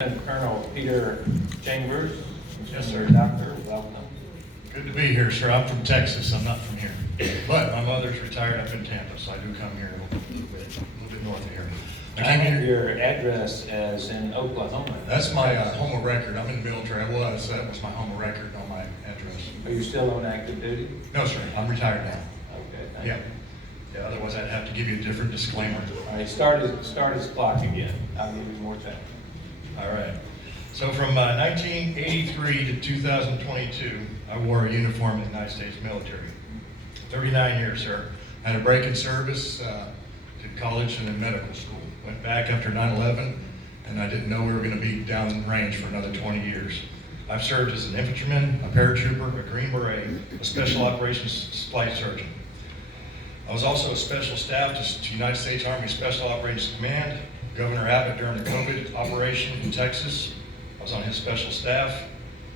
Colonel Peter Chambers. Yes, sir. Doctor, welcome. Good to be here, sir. I'm from Texas. I'm not from here. But my mother's retired up in Tampa, so I do come here a little bit north of here. I have your address as in Oklahoma. That's my home of record. I'm in the military. That was my home of record on my address. Are you still on active duty? No, sir. I'm retired now. Okay, thank Yeah. you. Yeah, otherwise I'd have to give you a different disclaimer. All right, start his clock again. I'll give you more time. All right. So from 1983 to 2022, I wore a uniform in the United States military. 39 years, sir. Had a break in service, did college and then medical school. Went back after 9/11, and I didn't know we were going to be down range for another 20 years. I've served as an infantryman, a paratrooper, a Green Beret, a special operations flight surgeon. I was also a special staff to United States Army Special Operations Command, Governor Abbott during the COVID operation in Texas. I was on his special staff,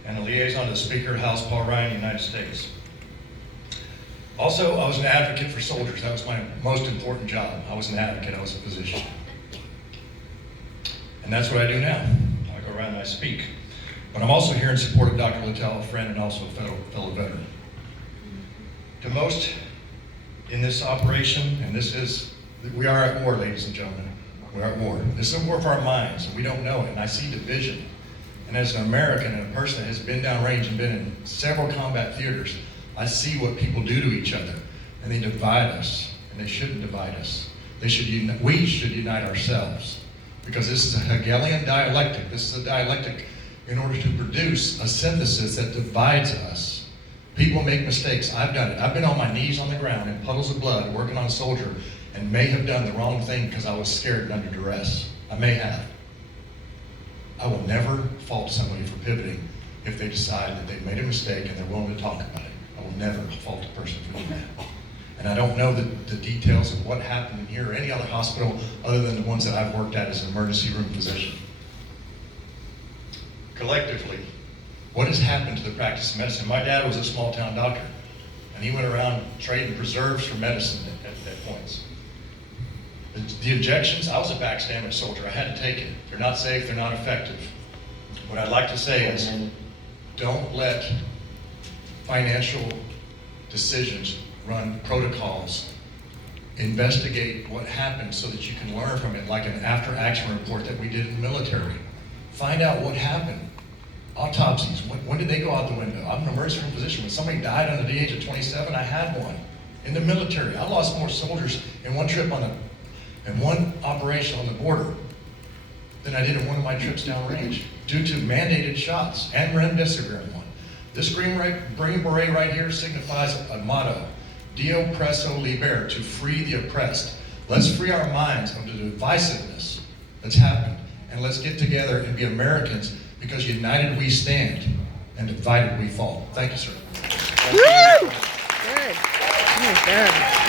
and a liaison to the Speaker of the House, Paul Ryan, United States. Also, I was an advocate for soldiers. That was my most important job. I was an advocate, I was a physician. And that's what I do now. I go around and I speak. But I'm also here in support of Dr. Littell, a friend and also a fellow veteran. To most in this operation, and we are at war, ladies and gentlemen. We're at war. This is a war for our minds, and we don't know it. And I see division. And as an American and a person that has been downrange and been in several combat theaters, I see what people do to each other, and they divide us, and they shouldn't divide us. We should unite ourselves, because this is a Hegelian dialectic. This is a dialectic in order to produce a synthesis that divides us. People make mistakes. I've done it. I've been on my knees on the ground in puddles of blood working on a soldier and may have done the wrong thing because I was scared and under duress. I may have. I will never fault somebody for pivoting if they decide that they've made a mistake and they're willing to talk about it. I will never fault a person for doing that. And I don't know the details of what happened in here or any other hospital other than the ones that I've worked at as an emergency room physician. Collectively, what has happened to the practice of medicine? My dad was a small town doctor, and he went around trading preserves for medicine at points. The injections, I was a back damage soldier. I had to take it. They're not safe, they're not effective. What I'd like to say is, don't let financial decisions run protocols. Investigate what happened so that you can learn from it, like an after-action report that we did in the military. Find out what happened. Autopsies, when did they go out the window? I'm an emergency room physician. When somebody died under the age of 27, I had one. In the military, I lost more soldiers in one trip in one operation on the border than I did in one of my trips downrange due to mandated shots and remdesivir in one. This green beret right here signifies a motto, Dio presso liber, to free the oppressed. Let's free our minds of the divisiveness that's happened, and let's get together and be Americans, because united we stand and divided we fall. Thank you, sir. Woo! Good.